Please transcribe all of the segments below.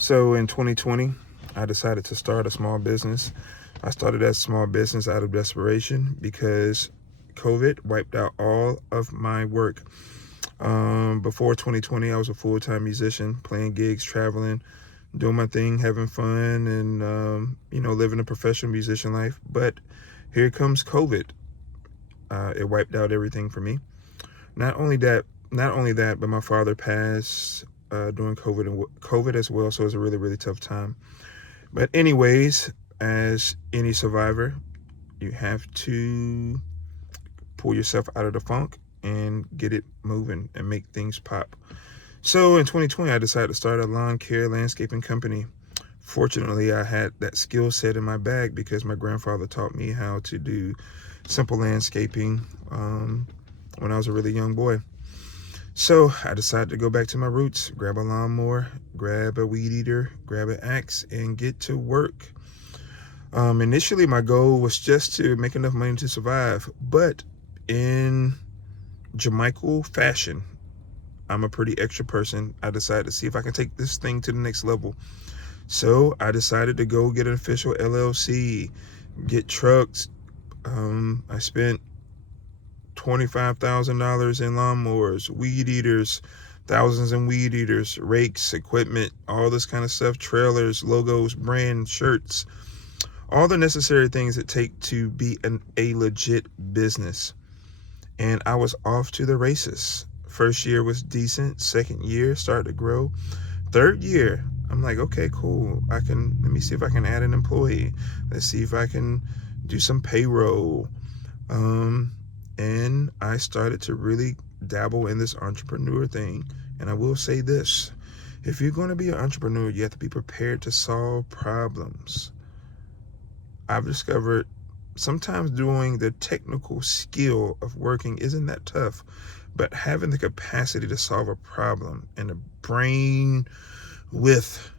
So in 2020, I decided to start a small business. I started that small business out of desperation because COVID wiped out all of my work. Before 2020, I was a full-time musician, playing gigs, traveling, doing my thing, having fun, and living a professional musician life. But here comes COVID. It wiped out everything for me. Not only that, but my father passed during COVID as well. So it was a really, really tough time. But anyways, as any survivor, you have to pull yourself out of the funk and get it moving and make things pop. So in 2020, I decided to start a lawn care landscaping company. Fortunately, I had that skill set in my bag because my grandfather taught me how to do simple landscaping when I was a really young boy. So I decided to go back to my roots, grab a lawnmower, grab a weed eater, grab an axe, and get to work. Initially, my goal was just to make enough money to survive, but in Jamaican fashion, I'm a pretty extra person. I decided to see if I can take this thing to the next level. So I decided to go get an official LLC, get trucks. I spent $25,000 in lawnmowers, weed eaters, thousands in weed eaters, rakes, equipment, all this kind of stuff, trailers, logos, brand, shirts, all the necessary things that take to be a legit business. And I was off to the races. First year was decent. Second year started to grow. Third year, I'm like, okay, cool. Let me see if I can add an employee. Let's see if I can do some payroll. And I started to really dabble in this entrepreneur thing. And I will say this, if you're going to be an entrepreneur, you have to be prepared to solve problems. I've discovered sometimes doing the technical skill of working isn't that tough, but having the capacity to solve a problem and the brain width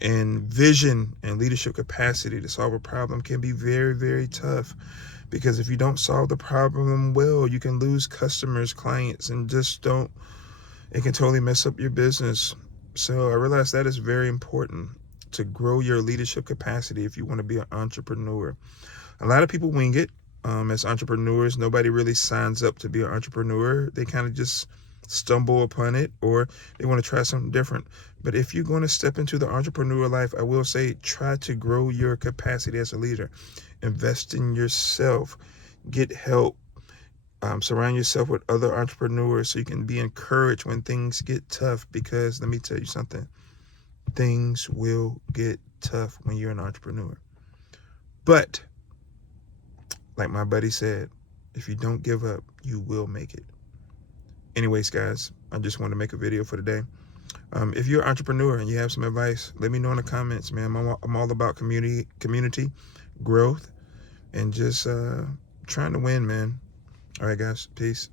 and vision and leadership capacity to solve a problem can be very, very tough. Because if you don't solve the problem well, you can lose customers, clients, and it can totally mess up your business. So I realized that is very important to grow your leadership capacity if you want to be an entrepreneur. A lot of people wing it as entrepreneurs. Nobody really signs up to be an entrepreneur. They kind of just stumble upon it, or they want to try something different. But if you're going to step into the entrepreneur life, I will say try to grow your capacity as a leader. Invest in yourself. Get help. Surround yourself with other entrepreneurs so you can be encouraged when things get tough. Because let me tell you something, things will get tough when you're an entrepreneur. But like my buddy said, if you don't give up, you will make it. Anyways, guys, I just wanted to make a video for today. If you're an entrepreneur and you have some advice, let me know in the comments, man. I'm all about community growth, and just trying to win, man. All right, guys, peace.